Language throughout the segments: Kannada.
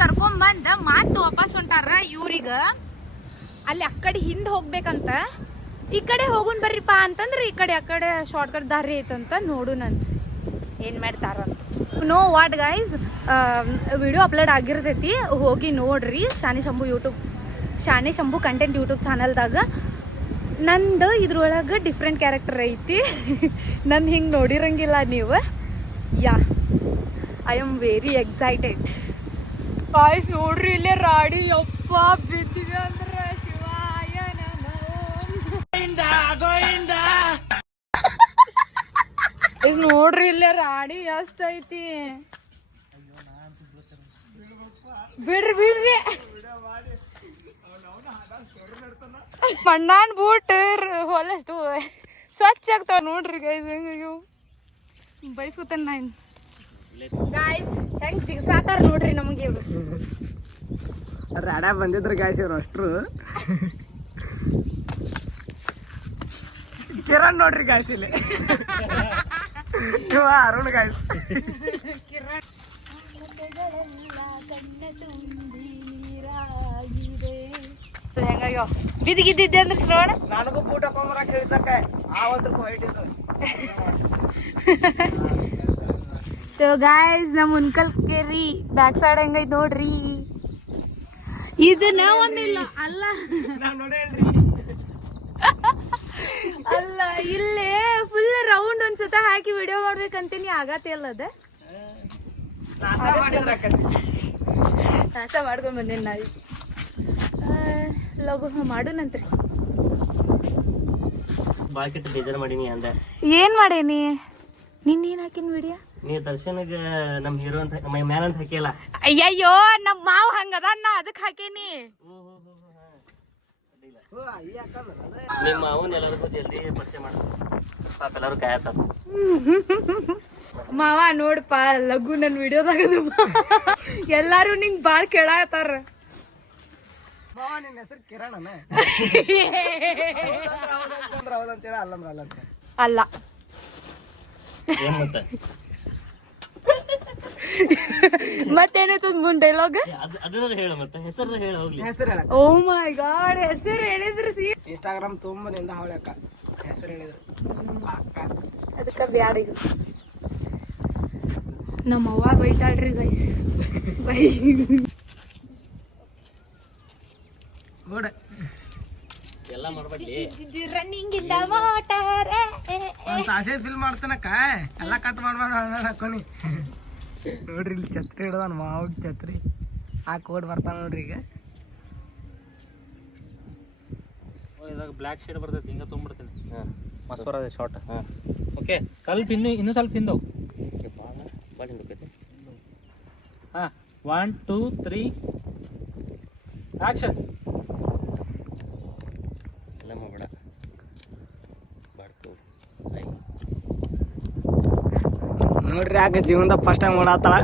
ಕರ್ಕೊಂಬಂದ ಮಾತು ವಾಪಸ್ ಹೊಂಟಾರ ಇವ್ರಿಗ ಅಲ್ಲಿ ಅಕ್ಕಡೆ ಹಿಂದೆ ಹೋಗ್ಬೇಕಂತ ಈ ಕಡೆ ಹೋಗುನ್ ಬರ್ರಿಪ್ಪ ಅಂತಂದ್ರೆ ಈ ಕಡೆ ಅಕ್ಕಡೆ ಶಾರ್ಟ್ ಕಟ್ ದಾರಿ ಐತಂತ ನೋಡುನಂತ ಏನ್ ಮಾಡ್ತಾರ know what guys video upload ಆಗಿರ್ತೈತಿ ಹೋಗಿ ನೋಡ್ರಿ ಶಾನೆ ಶಂಭು ಕಂಟೆಂಟ್ ಯೂಟ್ಯೂಬ್ ಚಾನಲ್ದಾಗ ನಂದು ಇದ್ರೊಳಗೆ ಡಿಫ್ರೆಂಟ್ ಕ್ಯಾರೆಕ್ಟರ್ ಐತಿ ನಂದು ಹಿಂಗೆ ನೋಡಿರಂಗಿಲ್ಲ ನೀವು yeah I am very excited guys ನೋಡ್ರಿ ಇಲ್ಲೇ ರಾಡಿ ಯಪ್ಪ ಬಿದ್ದಿವೆ ಅಂದ್ರೆ ಶಿವಾಯ ನೋಡ್ರಿ ಇಲ್ಲೇ ರಾಡಿ ಎಷ್ಟ್ ಐತಿ ಬಿಡ್ರಿ ಮಣ್ಣಾನ್ ಬೂಟ್ ಹೊಲಸ್ತು ಸ್ವಚ್ಛ ಆಗ್ತಾವ ನೋಡ್ರಿ ಗೈಸ್ ಹೆಂಗ ಬೈಸ್ಕೊತಾನ ನಾನು ಗಾಯ್ಸ್ ಹೆಂಗ್ ಜಿಗ್ಸಾತಾರ ನೋಡ್ರಿ ನಮಗೆ ಇವ್ರು ರಾಡ ಬಂದಿದ್ರು ಗಾಯ್ಸ್ ಇವ್ರು ಅಷ್ಟ್ರು ಕಿರಣ್ ನೋಡ್ರಿ ಗಾಯ್ಸ್ ಇಲ್ಲಿ ಅರುಣ್ ಗಾಯ್ಸ್ ಹೆಂಗಾಗ್ಯೋ ಬಿದ್ದಿಗಿದ್ದಿದ್ದೆ ಅಂದ್ರೆ ಶ್ರವಣ ನನಗೂ ಊಟ ಕೊಂಬರಕ್ ಹೇಳಿದ್ದಕ್ಕ ಆವತ್ತಕ್ಕೂ ಹೈಟ್ ಇತ್ತು ಸೊ ಗಾಯ್ಸ್ ನಮ್ಮ ಉನ್ಕಲ್ ಕೇರಿ ಬ್ಯಾಕ್ ಸೈಡ್ ಹೆಂಗೈತ್ ನೋಡ್ರಿ ಇದನ್ನ ಒಮ್ಮಿಲ್ಲ ಅಲ್ಲ ಅಲ್ಲ ಇಲ್ಲೇ ಫುಲ್ ರೌಂಡ್ ಒಂದ್ಸತ ಹಾಕಿ ವಿಡಿಯೋ ಮಾಡ್ಬೇಕಂತೀನಿ ಆಗತ್ತೆ ಅಲ್ಲ ಅದ ನಾಷ್ಟ ಮಾಡ್ಕೊಂಡ್ ಬಂದೇನಿ ನಾಯಿ ಲಗು ಮಾಡುನಂತ್ರಿ ಬಾಕಿಟ್ಟು ಬೇಜಾರು ಮಾಡೀನಿ ಅಂದೆ ಏನ್ ಮಾಡೇನಿ ನಿನ್ನೇನ್ ಹಾಕಿನ ವಿಡಿಯೋ ನೀವು ದರ್ಶನಗ ನಮ್ ಹೀರೋ ಅಂತ ಮ್ಯಾನ್ ಅಂತ ಹಾಕಿಲ್ಲ ಅಯ್ಯಯ್ಯೋ ನಮ್ ಮಾವ್ ಹಂಗದ ನಾ ಅದಕ್ ಹಾಕೇನಿ ನಿಮ್ಮ ಅವನ್ ಎಲ್ಲರಿಗೂ ಜಲ್ದಿ ಪರಿಚಯ ಮಾಡ ಪಾಪ ಎಲ್ಲರೂ ಕಾಯತ್ತಾರ ಮಾವ ನೋಡಪ್ಪ ಲಘು ನನ್ ವಿಡಿಯೋದಾಗ ಎಲ್ಲಾರು ನಿಂಗ್ ಬಾಳ್ ಕೇಳಾತಾರ ನಿನ್ನ ಹೆಸರು ಕಿರಣ್ ಅಲ್ಲ ಮತ್ತೇನೈತದ ಮುಂದ್ ಡೈಲಾಗ್ ಅದನ್ನ ಹೇಳು ಮತ್ತೆ ಹೆಸರು ಹೇಳ ಹೋಗ್ಲಿ ಓ ಮೈ ಗಾಡ್ ಹೆಸರು ಹೇಳಿದ್ರಿ ಸಿ ಇನ್ಸ್ಟಾಗ್ರಾಮ್ ತುಂಬದಿಂದ ಹಾವಳಕ್ಕ ಹೆಸರು ಹೇಳಿದ್ರು ಅದಕ್ಕ ಬ್ಯಾಡ ಈಗ ನಮ್ಮ ಅವ್ವ ಬೈತಾಳ್ರಿ ಗೈಸ್ ಬೈ ಗೋಡ ಎಲ್ಲ ಮಾಡ್ಬೇಡಿ ರನ್ನಿಂಗ್ ಇನ್ ದ ವಾಟರ್ ಒಂದ್ ತಾಸೆ ಫಿಲ್ ಮಾಡ್ತಾನಕ್ಕ ಎಲ್ಲ ಕಟ್ ಮಾಡ್ಬಾರ್ದು ಹಾಕೋನಿ ನೋಡ್ರಿ ಇಲ್ಲಿ ಛತ್ರಿ ಹಿಡ್ದಾನ ಮಾವಾಗ ಛತ್ರಿ ಹಾಕಿ ಓಡ್ ಬರ್ತಾನ ನೋಡ್ರಿ ಈಗ ಇದಾಗ ಬ್ಲ್ಯಾಕ್ ಶೇಡ್ ಬರ್ತೈತಿ ಹಿಂಗ ತೊಗೊಂಡ್ಬಿಡ್ತೀನಿ ಮಸ್ತ್ ಬರೋದೆ ಶಾರ್ಟ್ ಓಕೆ ಸ್ವಲ್ಪ ಇನ್ನೂ ಸ್ವಲ್ಪ ಹಿಂದವು ಭಾಳ ಹಿಂದಕ್ಕೈತಿ ಹಾಂ 1 2 3 ಆಕ್ಷನ್ ಎಲ್ಲ ಮಾಡಬೇಡ ಬಾಡ್ತು ನೋಡ್ರಿ ಆಗ ಜೀವನದಾಗ ಫಸ್ಟ್ ಟೈಮ್ ಓಡಾತಾಳ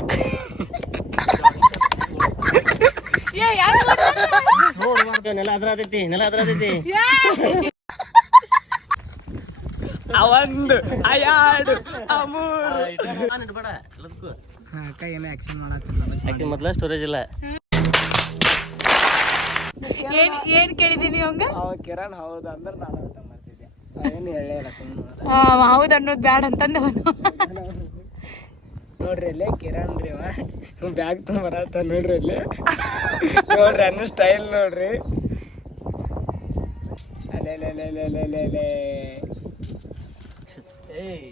ನೆಲ ಅದ್ರಾದೈತಿ ನೆಲ ಅದ್ರಾದೈತಿ ಒಂದು ಎರಡು ಮೂರು ಇಡ್ಬೇಡ ಎಲ್ಲದಕ್ಕೂ ಅಕ್ಕ ಏನೋ ಆಕ್ಷನ್ ಮಾಡತ್ತಿಲ್ಲ ಯಾಕೆ ಮೊದ್ಲ ಸ್ಟೋರೇಜ್ ಇಲ್ಲ ಏನ್ ಕೇಳಿದೀನಿ ಅವಂಗ ಅವ ಕಿರಣ್ ಹೌದು ಅಂದ್ರೆ ನಾನು ಊಟ ಮಾಡ್ತಿದ್ದೆ ಏನು ಹೇಳೇ ಸುಮ್ಮನೆ ಹೌದ್ ಅನ್ನೋದ್ ಬ್ಯಾಡ ಅಂತಂದವನು ನೋಡ್ರಿ ಅಲ್ಲೇ ಕಿರಣ್ ರೀ ಅವ ಬ್ಯಾಗ್ ತೊಗೊಂಬರತ್ತ ನೋಡ್ರಿ ಅಲ್ಲಿ ನೋಡ್ರಿ ಅನ್ನೋ ಸ್ಟೈಲ್ ನೋಡ್ರಿ ಅಲ್ಲೇ ಏಯ್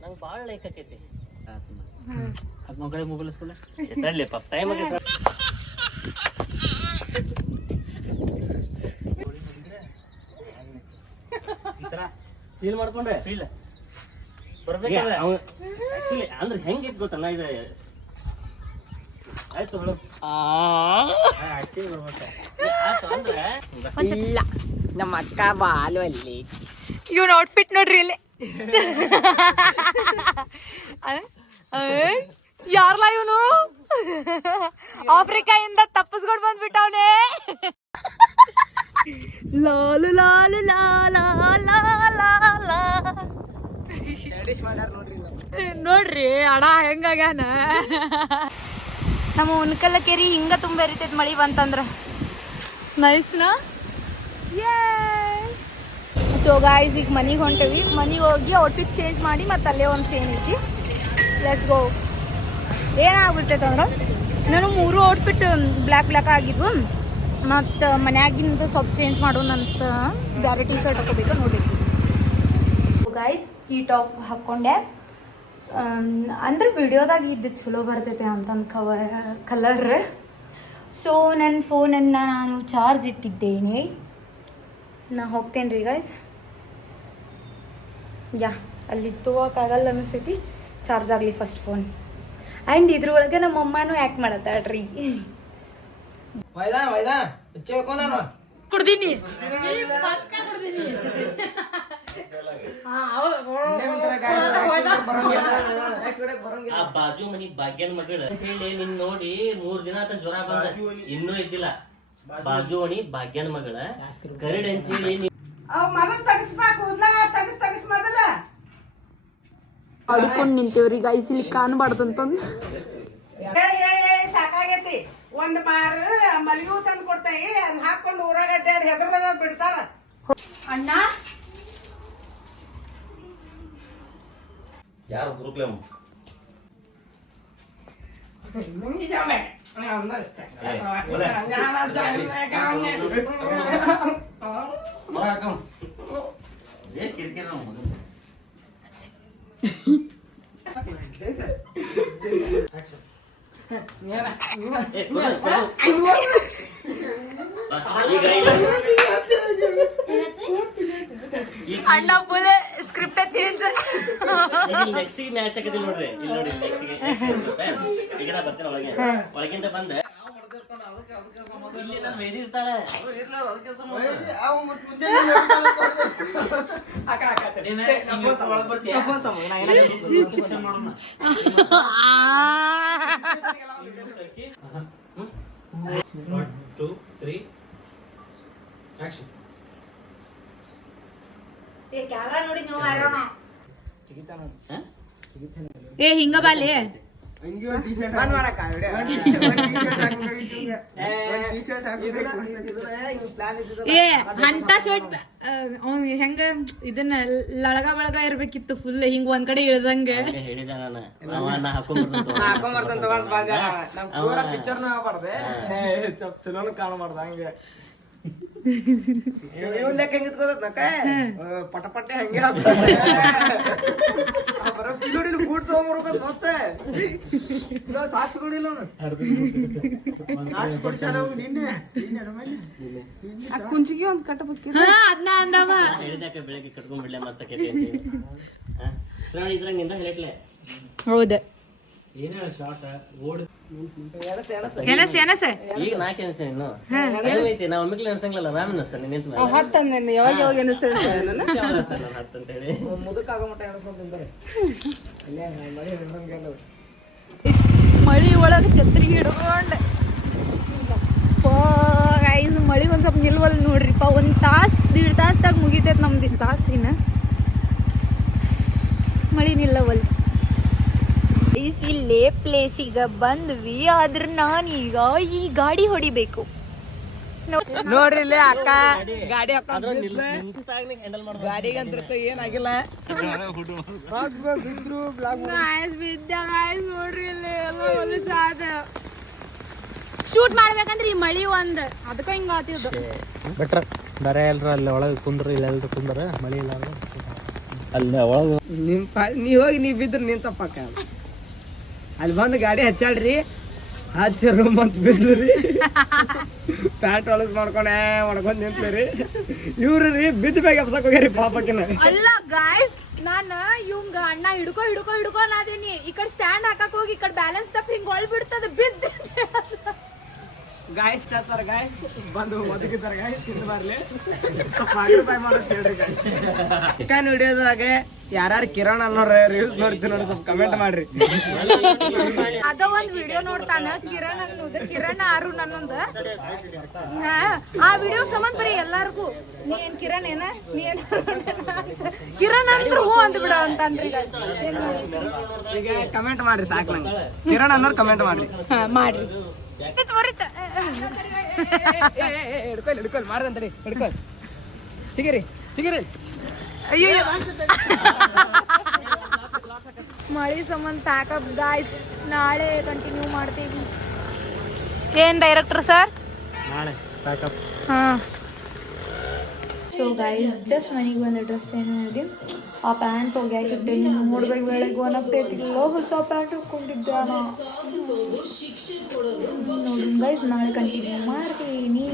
ನಂಗೆ ಭಾಳ ಲೈಕ್ ಆಕೈತಿ ಅದು ಮಗಳ ಮೊಬೈಲ್ ಸ್ಕೂಲ ಎತ್ತಡ್ಲಿಪ್ಪ ಟೈಮ್ ಆಗಿ ಸರ್ ಈ ಥರ ಫೀಲ್ ಮಾಡ್ಕೊಂಡೆ ಫೀಲ್ ಬರ್ಬೇಕಾದ್ರೆ ಆಕ್ಚುಲಿ ಅಂದ್ರೆ ಹೆಂಗಿತ್ತು ಗೊತ್ತಲ್ಲ ಇದು ಆಯ್ತು ಮೇಡಮ್ ಆಕ್ಟಿಂಗ್ ಬರ್ಬೇಕು ಅಂದ್ರೆ ಇಲ್ಲ ನಮ್ಮ ಅಕ್ಕ ಬಾಲು ಅಲ್ಲಿ ಇವ್ನ ಔಟ್ಫಿಟ್ ನೋಡ್ರಿ ಇಲ್ಲಿ ಯಾರ್ಲ ಇವನು ಆಫ್ರಿಕಾಯಿಂದ ತಪ್ಪಿಸ್ಕೊಂಡ್ ಬಂದ್ಬಿಟ್ಟವನೇ ಲಾಲು ಲಾಲು ಲಾಲ ಮಾಡ್ಯಾರ ನೋಡ್ರಿ ನೋಡ್ರಿ ಅಣ್ಣ ಹೆಂಗಾಗ್ಯಾನ ನಮ್ಮ ಉನ್ಕಲ್ಲ ಕೆರಿ ಹಿಂಗ ತುಂಬ ಇರ್ತೈತೆ ಮಳಿ ಬಂತಂದ್ರ ನೈಸ್ನಾ. ಸೊ ಗಾಯ್ಸ್ ಈಗ ಮನೆಗೆ ಹೊಂಟೇವಿ. ಮನೆಗೆ ಹೋಗಿ ಔಟ್ಫಿಟ್ ಚೇಂಜ್ ಮಾಡಿ ಮತ್ತೆ ಅಲ್ಲೇ ಒಂದು ಸೇಮ್ ಐತಿ. Let's go. ಏನಾಗ್ಬಿಡ್ತೈತೆ ಅಂದ್ರೆ ನಾನು 3 ಔಟ್ಫಿಟ್ ಬ್ಲ್ಯಾಕ್ ಆಗಿದ್ವು. ಮತ್ತು ಮನ್ಯಾಗಿಂದ ಸ್ವಲ್ಪ ಚೇಂಜ್ ಮಾಡೋಣಂತ ಬೇರೆ ಟೀ ಶರ್ಟ್ ಹಾಕೋಬೇಕು ನೋಡ್ಬೇಕು. ಗಾಯ್ಸ್ ಈ ಟಾಪ್ ಹಾಕ್ಕೊಂಡೆ. ಅಂದ್ರೆ ವಿಡಿಯೋದಾಗ ಇದ್ದು ಚಲೋ ಬರ್ತೈತೆ ಅಂತಂದು ಕಲರ್. ಸೊ ನನ್ನ ಫೋನನ್ನು ನಾನು ಚಾರ್ಜ್ ಇಟ್ಟಿದ್ದೇನೆ. ನಾ ಹೋಗ್ತೇನೆ ರೀ ಗಾಯ್ಸ್. ಅಲ್ಲಿ ತಗೋಕ್ಕಾಗಲ್ಲ ಅನಿಸ್ತೈತಿ. ಚಾರ್ಜ್ ಆಗಲಿ ಫಸ್ಟ್ ಫೋನ್. ಆ್ಯಂಡ್ ಇದ್ರೊಳಗೆ ನಮ್ಮ ಅಮ್ಮನೂ ಆ್ಯಕ್ಟ್ ಮಾಡತ್ತಾಳ್ರಿ. ಕುಡ್ದೀನಿ ಆ ಬಾಜು ಮನಿ ಭಾಗ್ಯನ ಮಗಳ ಹೇಳಿ ನಿನ್ ನೋಡಿ 3 ದಿನ ಆತ ಜ್ವರ ಬಂದ ಇನ್ನೂ ಇದ್ದಿಲ್ಲ. ಬಾಜು ಮನಿ ಭಾಗ್ಯನ ಮಗಳ ಕರಡ್ ಅಂತ ಹೇಳಿ ಅಡ್ಕೊಂಡು ನಿಂತೇವ್ರಿ ಗಾಯ್ಸ್. ಇಲ್ಲಿ ಕಾಣಬಾರ್ದಂತಂದು ಸಾಕಾಗೈತಿ. ಒಂದ್ ಬಾರ್ ಮಲ್ಲಿಗೂ ತಂದು ಕೊಡ್ತಾಯಿ, ಅದ್ ಹಾಕೊಂಡು ಊರಾಗ ಅಡ್ಡಾಡಿ ಹೆದರ್ದಾಗ ಬಿಡ್ತಾರ. ಅಣ್ಣ ಯಾರು ಗುರುಕ್ಲೇಮ್ ಕಿರಿಕಿರಿ ಅಣ್ಣ full script change. Next match ಆಗದಿಲ್ಲ ನೋಡ್ರಿ. ಇಲ್ಲಿ ನೋಡಿ ನೆಕ್ಸ್ಟ್ ಈಗ ನಾ ಬರ್ತೇನೆ ಒಳಗೆ. ಒಳಗಿಂದ ಬಂದ ಇಲ್ಲಿ ನಾನು ವೇದಿ ಇರ್ತಾಳೆ. ಕ್ಯಾಮ್ರಾ ನೋಡಿ ನೀವು ಏ ಹಿಂಗ ಬಾಲಿ ಏ ಅಂತ ಶರ್ಟ್ ಹೆಂಗ ಇದನ್ನ ಲಳಗ ಬಳಗ ಇರ್ಬೇಕಿತ್ತು ಫುಲ್ ಹಿಂಗ ಒಂದ್ ಕಡೆ ಇಳ್ದಂಗ ಹೇಳಿದ ನಾನು ಹಾಕೊಂಡ್ಬರ್ತಂತ ಪಿಕ್ಚರ್ ಚಲೋ ಕಾಣ ಮಾಡ್ದ ಹಂಗೆ ಲೆಕ್ಕ ಹೆಂಗಿತ್ಕೋದಕ್ಕ ಪಟ ಪಟ್ಟೆ ಹಂಗೆ ಬರೋ ಪಿಲೋಡಿಲಿ ಬೂಟ್ ತಗೊಂಬರ್ಬೇಕಂತ ಮತ್ತೆ ಸಾಕ್ಷಿ ಕೊಡಿಲ್ಲ ಕುಂಚಿಗೆ ಒಂದ್ ಕಟ್ಟಬೇಕು ಅದ್ನ ಅಂದವ ಹೇಳಿದಾಕ ಬೆಳಗ್ಗೆ ಕಟ್ಕೊಂಡ್ಬಿಡ್ಲೆ ಮಸ್ತ್ ಆಕೈತಿ ಅಂತ. ಶ್ರಾವಣ ಇದ್ರಂಗ ನಿಂದ ಹೇಳ್ಲೆ ಹೌದ ಏನೇ ಶಾರ್ಟ್ ಓಡ್ ಎನಸ ಎನಸ ಈಗ ನಾಲ್ಕು ಎನ್ಸ ಇನ್ನು ಐತಿ ನಾವು ಒಮ್ಮಿಗ್ಲೆ ಅನ್ಸಂಗಿಲ್ಲ ಮ್ಯಾಮ್ ಅನ್ಸ್ತಾನೆ ನಿನ್ನ ನಿಂತ ಮೇಲೆ ಹತ್ತಂದ ಯಾವಾಗ ಯಾವಾಗ ಅನಿಸ್ತದೆ ಹತ್ತು ಅಂತ ಹೇಳಿ ಮುದಕ್ ಆಗೋ ಮಟ್ಟ ಎಣಸ್ಕೊಂತಿಂತಾರೆ ಮಳಿ ಒಳಗೆ ಛತ್ರಿ ಹಿಡ್ಕೊಂಡೆ ಮಳಿ ಒಂದ್ ಸ್ವಲ್ಪ ನಿಲ್ವಲ್ ನೋಡ್ರಿಪ್ಪ. 1 ತಾಸು 1.5 ತಾಸ್ದಾಗ ಮುಗಿತೈತೆ ನಮ್ದು ತಾಸಿನ ಮಳಿ ನಿಲ್ಲವಲ್. ಇಲ್ಲೇ ಪ್ಲೇಸಿಗೆ ಬಂದ್ವಿ. ಆದ್ರೆ ನಾನೀಗ ಈ ಗಾಡಿ ಹೊಡಿಬೇಕು. ನೋಡ್ರಿ ಇಲ್ಲೇ ಅಕ್ಕ ಗಾಡಿ ಗಾಡಿಗಂತ ಏನಾಗಿಲ್ಲ ನೋಡ್ರಿ ಇಲ್ಲಿ ಎಲ್ಲ ಹೊಲಸಾದ ಶೂಟ್ ಮಾಡ್ಬೇಕಂದ್ರೆ ಈ ಮಳಿ ಒಂದ್ ಅದಕ್ಕ ಹಿಂಗ ಆತಿದ್ದು ಬೆಟ್ರ ಬೇರೆ ಎಲ್ರು ಅಲ್ಲಿ ಒಳಗೆ ಕುಂದ್ರ ಇಲ್ಲ ಎಲ್ರು ಕುಂದ್ರ ಮಳಿ ಇಲ್ಲ ಅಲ್ಲಿ ಒಳಗೆ ನೀವ್ ಹೋಗಿ ನೀವ್ ಬಿದ್ರ ನಿಂತಪ್ಪಕ್ಕ ಅಲ್ಲಿ ಬಂದು ಗಾಡಿ ಹಚ್ಚಾಡ್ರಿ ಹಚ್ಚಿ ರೂಮ್ ಅಂತ ಬಿದ್ರಿ ಪ್ಯಾಂಟ್ ಒಳಗ್ ಮಾಡ್ಕೊಂಡೆ ಮಾಡ್ಕೊಂಡ್ ನಿಂತ್ರಿ ಇವ್ರು ರೀ ಬಿದ್ದ ಬ್ಯಾಗ ಎಬ್ಸಕ್ ಹೋಗ್ಯಾರಿ ಪಾಪಕ್ಕಿನ. ಅಲ್ಲ ಗಾಯ್ಸ್ ನಾನ ಇವಂಗ ಅಣ್ಣ ಹಿಡ್ಕೊ ಹಿಡ್ಕೊ ಹಿಡ್ಕೊ ನಾದೇನಿ ಈ ಕಡೆ ಸ್ಟ್ಯಾಂಡ್ ಹಾಕಕ್ ಹೋಗಿ ಈ ಕಡೆ ಬ್ಯಾಲೆನ್ಸ್ ತಪ್ಪ ಹಿಂಗ್ ಹೊಳ್ ಬಿಡ್ತದ ಬಿದ್ದ ಗಾಯಸ್ ಚಾತಾರ ಗಾಯಸ್ ಬಂದು ಒದಗಿದಾರ ಗಾಯಸ್ ಹಿಂದ್ ಬರ್ಲಿ ಮಾಡೋದ್ ಹೇಳ್ರಿ ಗಾಯಸ್ ಚಿಕನ್ ಹಿಡಿಯೋದ್ರಾಗೆ ಯಾರ್ಯಾರು ಕಿರಣ್ ಅನ್ನೋರ್ ರೀಲ್ಸ್ ನೋಡ್ತೀನಿ ನೋಡಿ ಸ್ವಲ್ಪ ಕಮೆಂಟ್ ಮಾಡ್ರಿ. ಅದ ಒಂದ್ ವಿಡಿಯೋ ನೋಡ್ತಾನ ಕಿರಣ್ ಅನ್ನೋದು, ಕಿರಣ್ ಅರುಣ್ ಅನ್ನೊಂದು. ಆ ವಿಡಿಯೋ ಸಂಬಂಧ ಬರೀ ಎಲ್ಲಾರ್ಗು ನೀ ಏನ್ ಕಿರಣ್ ಏನ ನೀ ಏನ್ ಕಿರಣ್ ಅಂದ್ರು ಹೂ ಅಂದ್ ಬಿಡ ಅಂತ ಅಂದ್ರಿ. ಈಗ ಕಮೆಂಟ್ ಮಾಡ್ರಿ ಸಾಕು ನಂಗೆ. ಕಿರಣ್ ಅನ್ನೋರ್ ಕಮೆಂಟ್ ಮಾಡ್ರಿ. ಮಾಡ್ರಿ ಹಿಡ್ಕೊಲ್ ಮಾಡ್ದಂತರಿ ಹಿಡ್ಕೊಲ್ ಸಿಗಿರಿ. ಅಯ್ಯೋ ಮಳಿ ಸಂಬಂಧ ಪ್ಯಾಕಪ್ ಗಾಯ್ಸ್, ನಾಳೆ ಕಂಟಿನ್ಯೂ ಮಾಡ್ತೀವಿ. ಏನ್ ಡೈರೆಕ್ಟರ್ ಸರ್? ನಾಳೆ ಪ್ಯಾಕಪ್. ಹಾಂ. ಸೊ ಗೈಸ್ ಜಸ್ಟ್ ಮನೆಗೆ ಬಂದ ಡ್ರೆಸ್ ಚೇಂಜ್ ಮಾಡಿ ಆ ಪ್ಯಾಂಟ್ ಹೋಗ್ಯಾಕಿಟ್ಟೆ. ನೀವು ನೋಡ್ಬೇಕು ಬೆಳಗ್ಗೆ ಒಣಗ್ತೈತಿಲ್ಲ, ಹೊಸ ಪ್ಯಾಂಟ್ ಹಾಕೊಂಡಿದ್ದೆ ನೋಡಿ ಗೈಸ್. ನಾಳೆ ಕಂಟಿನ್ಯೂ ಮಾಡ್ತೀನಿ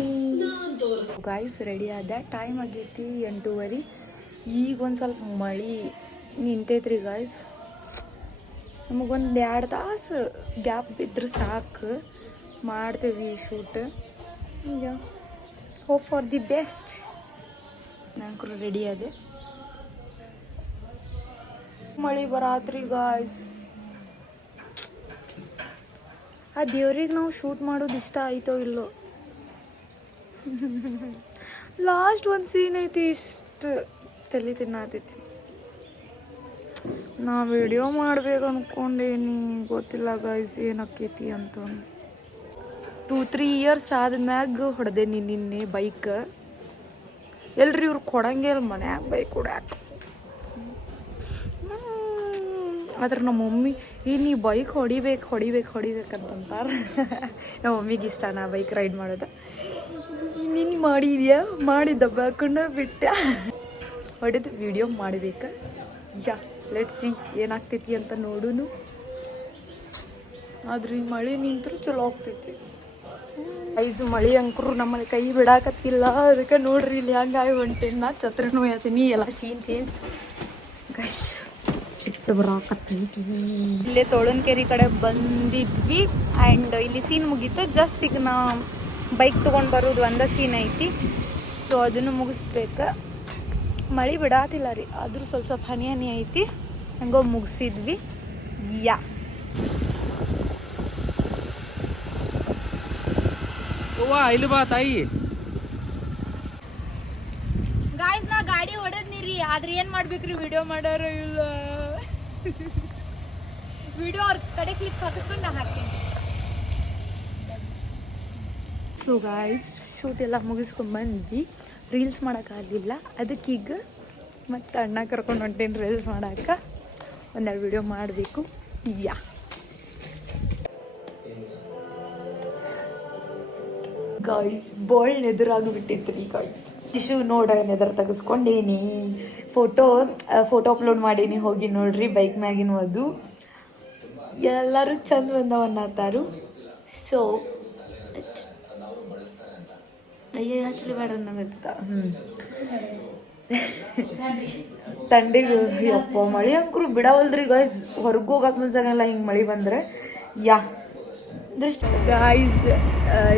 ಗೈಸ್. ರೆಡಿ ಆದ ಟೈಮ್ ಆಗೈತಿ 8:30. ಈಗ ಒಂದು ಸ್ವಲ್ಪ ಮಳೆ ನಿಂತೈತ್ರಿ ಗೈಸ್. ನಮಗೊಂದು 2 ತಾಸು ಗ್ಯಾಪ್ ಬಿದ್ರೆ ಸಾಕು, ಮಾಡ್ತೇವೆ ಶೂಟ್. ಈಗ ಹೋಪ್ ಫಾರ್ ದಿ ಬೆಸ್ಟ್. ನಾನು ಕೂಡ ರೆಡಿ ಅದೆ. ಮಳೆ ಬರಾತ್ರಿ ಗಾಯ್ಸ್. ಆ ದೇವ್ರಿಗೆ ನಾವು ಶೂಟ್ ಮಾಡೋದು ಇಷ್ಟ ಆಯ್ತೋ ಇಲ್ಲೋ. ಲಾಸ್ಟ್ ಒಂದು ಸೀನ್ ಐತಿ, ಇಷ್ಟು ತಲೆ ತಿನ್ನತೈತಿ. ನಾ ವಿಡಿಯೋ ಮಾಡ್ಬೇಕು ಅನ್ಕೊಂಡೇನಿ, ಗೊತ್ತಿಲ್ಲ ಗಾಯ್ಸ್ ಏನಾಕೈತಿ ಅಂತ. 2-3 ಇಯರ್ಸ್ ಆದ್ಮ್ಯಾಗ ಹೊಡೆದೆ ನಿನ್ನೆ ಬೈಕ್. ಎಲ್ರಿ ಇವ್ರು ಕೊಡಂಗೆ ಇಲ್ಲ ಮನ್ಯಾಗ ಬೈಕ್ ಹೊಡ್ಯಾಕ. ಆದ್ರೆ ನಮ್ಮ ಮಮ್ಮಿ ನೀ ಬೈಕ್ ಹೊಡಿಬೇಕಂತಾರ. ನಮ್ಮ ಮಮ್ಮಿಗೆ ಇಷ್ಟ ನಾ ಬೈಕ್ ರೈಡ್ ಮಾಡೋದು. ನಿನ್ನ ಮಾಡಿದ್ಯಾ ಮಾಡಿದ್ದಬ್ಬ ಹಾಕೊಂಡು ಬಿಟ್ಟ ಹೊಡೆದು ವಿಡಿಯೋ ಮಾಡಬೇಕು. ಯಾ ಲೆಟ್ಸ್ ಸಿ ಏನಾಗ್ತೈತಿ ಅಂತ ನೋಡೋನು. ಆದ್ರೆ ಈ ಮಳೆ ನಿಂತರೂ ಚಲೋ ಆಗ್ತೈತಿ. ಐಸು ಮಳೆ ಅಂಕರು ನಮ್ಮಲ್ಲಿ ಕೈ ಬಿಡಾಕತ್ತಿಲ್ಲ. ಅದಕ್ಕೆ ನೋಡ್ರಿ ಇಲ್ಲಿ ಹಂಗಾಗಿ ಹೊಂಟೇನಿ ನಾ. ಛತ್ರನೂ ಹೇಳ್ತೀನಿ ಎಲ್ಲ ಸೀನ್ ಚೇಂಜ್ ಗೈಸ್. ಸಿಟ್ಟು ಬರಾಕತ್ತೈತಿ. ಇಲ್ಲೇ ತೋಳನ್ಕೆರೆ ಕಡೆ ಬಂದಿದ್ವಿ ಆ್ಯಂಡ್ ಇಲ್ಲಿ ಸೀನ್ ಮುಗೀತು. ಜಸ್ಟ್ ಈಗ ನಾ ಬೈಕ್ ತೊಗೊಂಡು ಬರೋದು ಒಂದೇ ಸೀನ್ ಐತಿ. ಸೊ ಅದನ್ನು ಮುಗಿಸ್ಬೇಕು. ಮಳೆ ಬಿಡಾತಿಲ್ಲ ರೀ, ಆದರೂ ಸ್ವಲ್ಪ ಹನಿ ಐತಿ. ಹಂಗೋ ಮುಗಿಸಿದ್ವಿ. ಯಾ ಇಲ್ಲಿ ಬಾ ತಾಯಿ. ಗಾಯ್ಸ್ ನಾ ಗಾಡಿ ಹೊಡೆದ್ನಿರಿ, ಆದ್ರೆ ಏನ್ ಮಾಡ್ಬೇಕ್ರಿ ವಿಡಿಯೋ ಮಾಡೋರು ಇಲ್ಲ. ವಿಡಿಯೋ ಅವ್ರ ಕಡೆ ಕ್ಲಿಕ್ ಹಾಕಿಸ್ಕೊಂಡು ನಾ ಹಾಕ್ತೀನಿ. ಸೊ ಗಾಯ್ಸ್ ಶೂಟ್ ಎಲ್ಲ ಮುಗಿಸ್ಕೊಂಡು ಬಂದ್ವಿ. ರೀಲ್ಸ್ ಮಾಡೋಕ್ಕಾಗಲಿಲ್ಲ, ಅದಕ್ಕೀಗ ಮತ್ತೆ ಅಣ್ಣ ಕರ್ಕೊಂಡು ಹೊಂಟೇನಿ ರೀಲ್ಸ್ ಮಾಡೋಕೆ. ಒಂದೆರಡು ವಿಡಿಯೋ ಮಾಡಬೇಕು. ಯಾ ಗಾಯ್ಸ್ ಬಾಳ್ ನೆದರಾಗಿಬಿಟ್ಟಿದ್ರಿ ಗಾಯ್ಸ್. ಇಶು ನೋಡ್ರಿ ನೆದರ್ ತೆಗೆಸ್ಕೊಂಡೇನಿ. ಫೋಟೋ ಅಪ್ಲೋಡ್ ಮಾಡೀನಿ, ಹೋಗಿ ನೋಡ್ರಿ ಬೈಕ್ ಮ್ಯಾಗಿನ. ಅದು ಎಲ್ಲರೂ ಚಂದ ಬಂದವನ್ನತ್ತಾರು. ಸೊ ಅಯ್ಯ ಹಚ್ಚಲಿ ಬೇಡ ನಂಗತ್ತ. ತಂಡಿಗೆ ಯಪ್ಪ ಮಳೆ ಅಂಕರು ಬಿಡವಲ್ದ್ರಿ ಗಾಯ್ಸ್. ಹೊರಗೆ ಹೋಗಕ್ಕೆ ಮನ್ಸಾಗಲ್ಲ ಹಿಂಗೆ ಮಳೆ ಬಂದರೆ. ಯಾ ದೃಷ್ಟಿ ಗಾಯ್ಸ್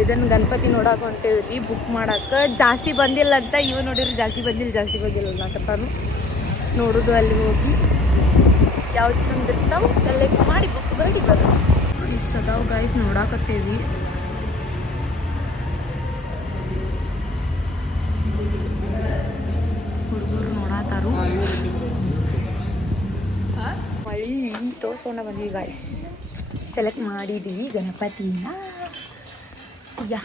ಇದನ್ನು ಗಣಪತಿ ನೋಡಕ್ಕೆ ಹೊಂಟೇವ್ರಿ ಬುಕ್ ಮಾಡಕ್ಕೆ. ಜಾಸ್ತಿ ಬಂದಿಲ್ಲ ಅಂತ ಇವ ನೋಡಿರಿ, ಜಾಸ್ತಿ ಬಂದಿಲ್ಲ ಅನ್ನಕತ್ತಾನು. ನೋಡೋದು ಅಲ್ಲಿ ಹೋಗಿ ಯಾವ್ದು ಚಂದ ಇರ್ತಾವೆ ಸೆಲೆಕ್ಟ್ ಮಾಡಿ ಬುಕ್ ಮಾಡಿ ಬರೋದು. ಇಷ್ಟು ಅದಾವೆ ಗಾಯ್ಸ್ ನೋಡಾಕತ್ತೇವಿ. ಹುಡುಗರು ನೋಡಾತಾರು. ಮಳಿ ತೋರ್ಸೋಣ ಬಂದ್ವಿ ಗಾಯ್ಸ್. ಸೆಲೆಕ್ಟ್ ಮಾಡಿದ್ದೀವಿ ಗಣಪತಿನ. ಯಾ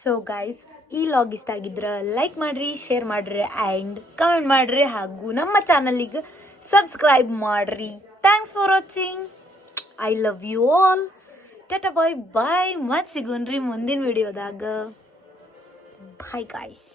ಸೊ ಗಾಯ್ಸ್ ಈ ಲಾಗ್ ಇಷ್ಟ ಆಗಿದ್ರೆ ಲೈಕ್ ಮಾಡಿರಿ, ಶೇರ್ ಮಾಡಿರಿ ಆ್ಯಂಡ್ ಕಮೆಂಟ್ ಮಾಡಿರಿ. ಹಾಗೂ ನಮ್ಮ ಚಾನಲಿಗೆ ಸಬ್ಸ್ಕ್ರೈಬ್ ಮಾಡಿರಿ. Thanks for watching. I love you all. Tata bye bye. ಮತ್ತೆ ಸಿಗೋಣ್ರಿ ಮುಂದಿನ ವಿಡಿಯೋದಾಗ. Bye guys.